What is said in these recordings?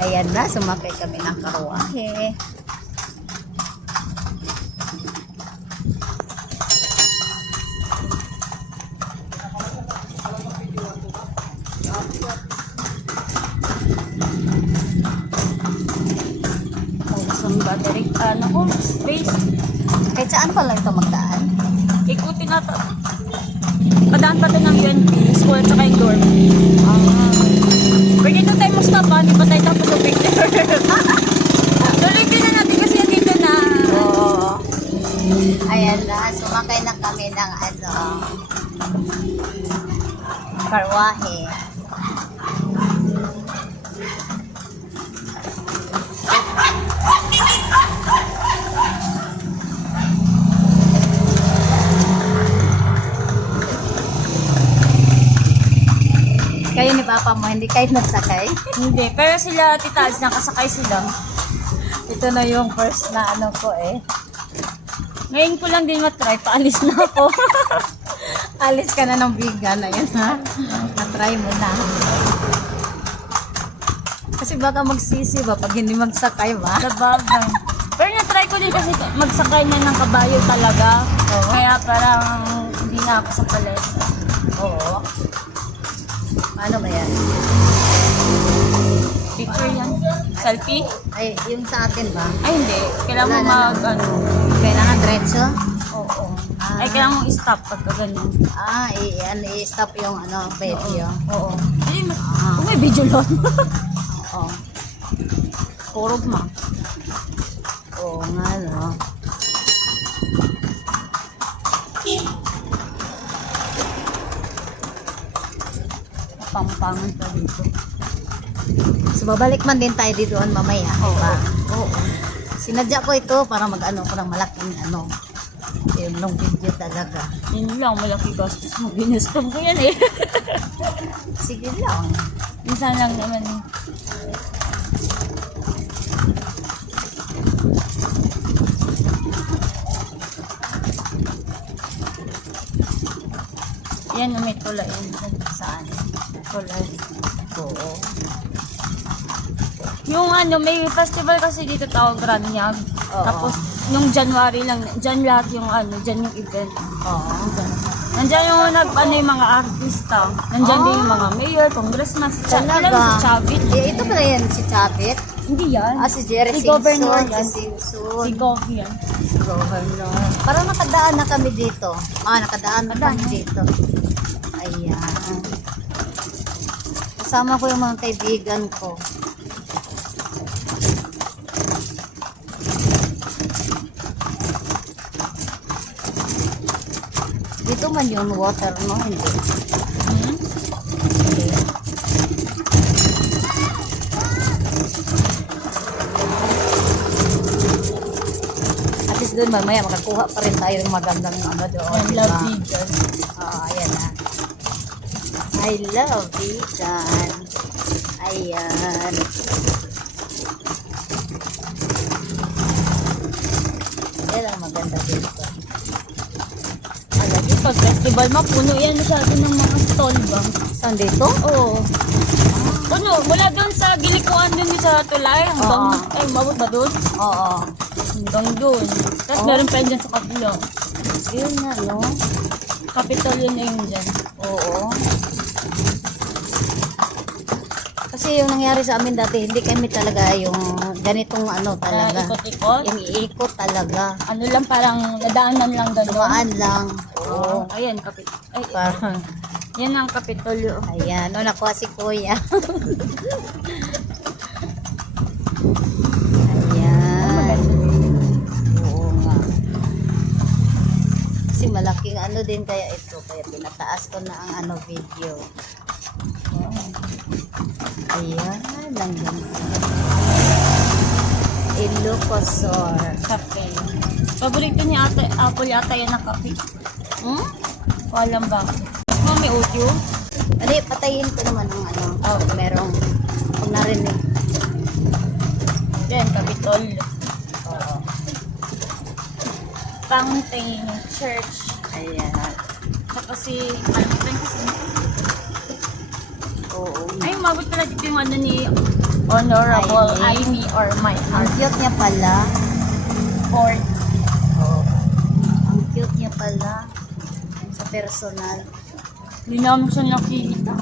Ayan na, sumakay kami ng karwahe. Isang battery, ano ko, space. Kahit saan pa lang ito magdaan? Ikutin na to. Padaan pa to ng UNP, school at saka yung dorm. Pwede na tayo mag-stop, hindi pa tayo tapos ng picture. Tuloy na natin kasi dito na. Oo. Ayan na, sumakay na kami ng karwahe. Kayo ni Papa mo, hindi kayo nagsakay? Hindi, pero sila, Tita Ads, nakasakay sila. Ito na yung first na ano ko eh. Ngayon ko lang din matry, paalis na ako. Alis ka na ng vegan, ayun ha. Na-try mo na. Kasi baka magsisi ba pag hindi magsakay ba? Sabagay. Pero na-try ko din kasi magsakay na ng kabayo talaga. Oo. Kaya parang hindi na ako sa palesa. Oo. Paano ba yan? Picture yan. Selfie? Ay, yung sa atin ba? Ay hindi. Kailangan mo Wala na mag lang. ano. Kailangan diretso? Oo. Ah. Ay kailangan mong i-stop pagka ganun. I-stop yung video. Oo. Hindi, Ah. kung may video lang. Oo. Kurog ma. Oo nga, no. Pampangan pa dito. So, babalik man din tayo dito mamaya. Oo. Diba? Oo. Sinadya ko ito para mag-ano ko ng malaking yung long video talaga. Yun lang, malaki gastos mo. Ginastom ko yan eh. Sige lang. Minsan lang naman eh. Yan, may tulay yun. Saan? Tulay. Oo. Yung ano, may festival kasi dito tawag Ranyag. Oo. Tapos, yung January lang, dyan lahat yung ano, dyan yung event. Oo. Nandyan yung ano, yung mga artista. Nandyan din yung mga mayor, congressman, si Chavit. Talaga? Si Chavit. Ito pala yan, si Chavit. Hindi yan. Si Jerry Si Simpson. Governor yan. Si Simpson. Si Gov yan. Si Governor. Parang nakadaan na kami dito. Nakadaan na kami dito. Ayan. Kasama ko yung mga kaibigan ko. Dito man yung water, no? Hindi. Hmm? Okay. At least doon mamaya makakuha pa rin tayo ng magandang ano doon. Yan, diba? love vegan. Ayan na. I love vegan. Ayan. Yan ang maganda dito. Alagi, pag festival mapuno yan masyado ng mga stall ba? Saan dito? Oo. Puno, mula doon sa gilikuan doon sa tulay hanggang, Oo. ay mabot ba doon? Oo. Hanggang doon. Tapos Oo. meron pa yun dyan sa kabila. Yun nga, no? Capital yun na yun dyan. Oo. Kasi yung nangyari sa amin dati, hindi kami talaga yung ganitong ano Na talaga. ikot-ikot. Yung iikot talaga. Ano lang, parang nadaanan lang doon. Dumaan lang. Oo. Oo. Ayan, ay, Parang, yan ang Kapitolyo. ayan. No, nakuha si Kuya. Ayan. Oo nga. Kasi malaking ano din kaya ito. Kaya pinataas ko na ang ano video. Ayan. Ang ganda. Ilocosor. Kape. Paborito niya ata, Apple yata yan na kape. Hmm? Walang bakit. Mas may audio. Ano, patayin ko naman ng ano. Merong kung narinig. Then, Kapitol. Oo. Fountain Church. Ayan. Saka si, kalimutan kasi. Oo. Ay, umabot pala dito yung ano ni Honorable Aimee. Aimee or my Ang heart. cute niya pala. Or, Oh. Ang cute niya pala. Sa personal. hindi namin siya nakita.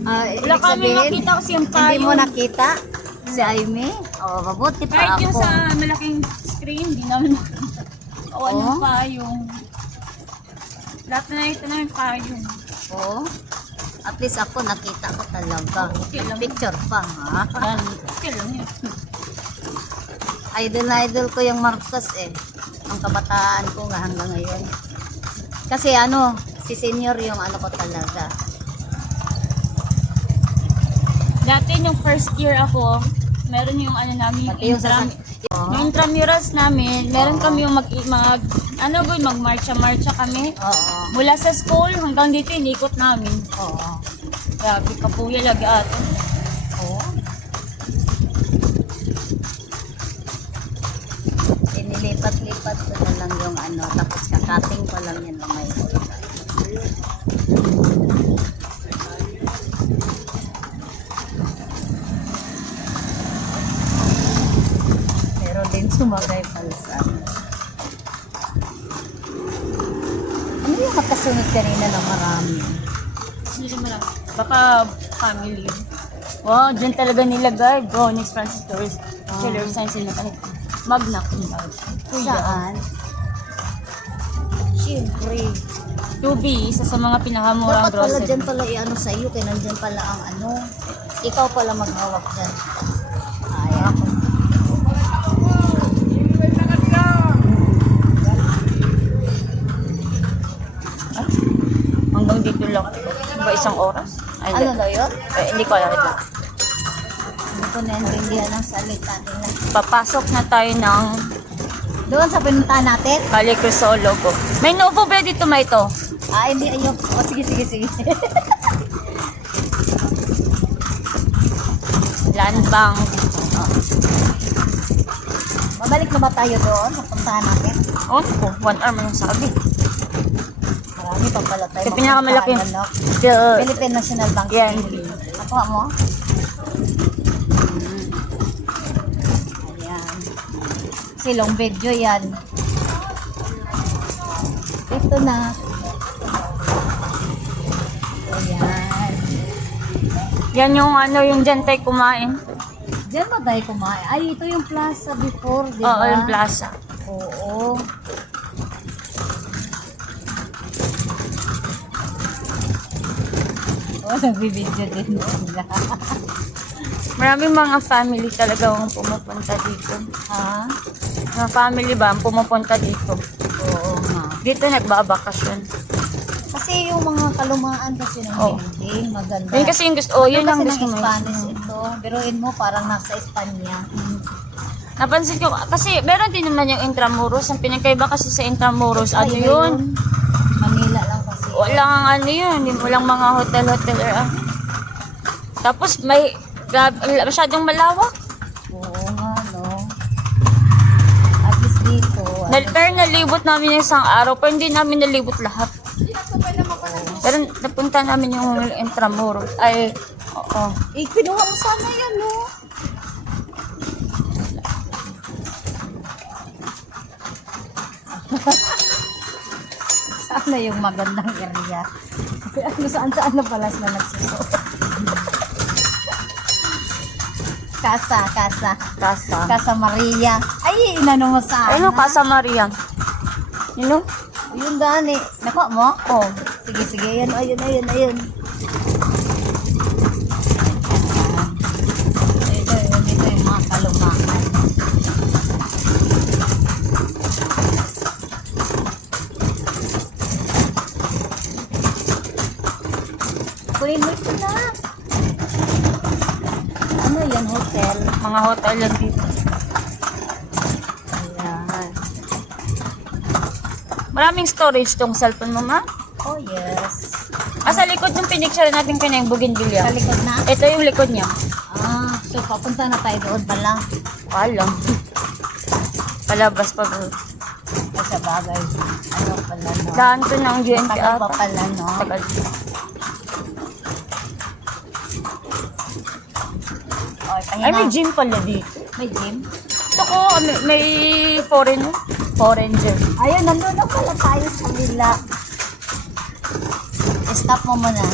Ibig Wala kami sabihin, makita kasi yung hindi mo payong. nakita si Aimee? Oh, mabuti pa Kahit yung ako. sa malaking screen, hindi namin nakita. Kawan Oh? yung payong. Lahat na ito na yung payong. Oh. At least ako nakita ko talaga. Okay lang. Picture pa ha. Yan, okay lang yun. Idol na idol ko yung Marcos eh. Ang kabataan ko nga hanggang ngayon. Kasi ano, si senior yung ano ko talaga. Dati yung first year ako, meron yung ano namin, yung Pati yung sa yung intramurals namin, meron Oo. kami yung magmarcha-marcha kami. Oo. Mula sa school hanggang dito, inikot namin. Oo. Grabe, kapuya lagi ato. Oo. Inilipat-lipat ko na lang yung ano, tapos kakating ko lang yan mamay. Pero din sumagay pala sa ano. Ano yung magkasunod kanina na marami? Hindi marami. Baka family. Wow, dyan talaga nilagay. Go, next Francis Torres. Chiller Science and Mechanics. Magna cum laude. Saan? Siyempre. 2B, isa sa mga pinakamurang Dapat pala grocery. dyan pala i-ano sa iyo, kaya nandyan pala ang ano. Ikaw pala maghawak dyan. Ay, ako. Hanggang dito lang. Ba isang oras? Ay, Ano hindi. daw yun? Hindi ko alam ito. Hindi ko naintindihan ang salita nila. Papasok na tayo ng Doon sa pinuntahan natin? Calle Crisologo. May Novo Bread dito, may ito. Hindi ayok. O, sige, sige, sige. Land Bank. Mabalik na ba tayo doon sa puntahan natin? Oh, 1 hour man yung sabi. Marami pa pala tayo. Yung pinakamalaki. mapuntahan, ano? The, Philippine National Bank. Yan. Nakuha mo? Ayan. Silong video yan. Ito na. Ayan. yan yung ano, yung dyan tayo kumain. Diyan ba tayo kumain? Ay, ito yung plaza before, di Oo, ba? yung plaza. Oo. Oh, nagbibideo din sila. Maraming mga family talaga ang pumupunta dito. Ha? Mga family ba ang pumupunta dito? Oo nga. Dito nagbabakasyon. Kasi yung mga kalumaan kasi ng Oh. building, maganda. Yun kasi yung gusto, oh, yun ang kasi gusto ng mo. Spanish ito. Biruin mo, parang nasa Espanya. Napansin ko, kasi meron din naman yung Intramuros. Ang pinagkaiba kasi sa Intramuros, ano Ay, yun? Manila lang kasi. Walang ano yun, walang mga hotel-hotel. Tapos may, masyadong malawak. Oo nga, no? At least dito. Pero nalibot namin yung isang araw, pero hindi namin nalibot lahat. Pero napunta namin yung Intramuros. Ay, oo. Kinuha mo sana yan, no? Saan na yung magandang area? Ano saan na pala sila nagsusuot? Casa. Casa Maria. Ay, inano mo sana. Ayun, Casa Maria. You know? Yun daan eh. Nakuha mo? Oh. Sige. Ayun. Dito yung mga kalumaan. Kunin mo ito na. Ano yan, hotel? Mga hotel yan dito. Ayan. Maraming storage tong cellphone mo, ma? Oh, yes. Sa likod ng pinicture natin kanina yung Sa bougainvillea. likod na? Ito yung likod niya. So papunta na tayo doon pala. Alam. Palabas pa bro. Ay, sa bagay. Ano pala, no? Daan to ng UNT Tagal pa ata. pala, no? Tagal. Ay, may gym pala dito. May gym? Ito ko, may foreigner. Ayun, nandun na pala tayo sa villa. Stop mo muna.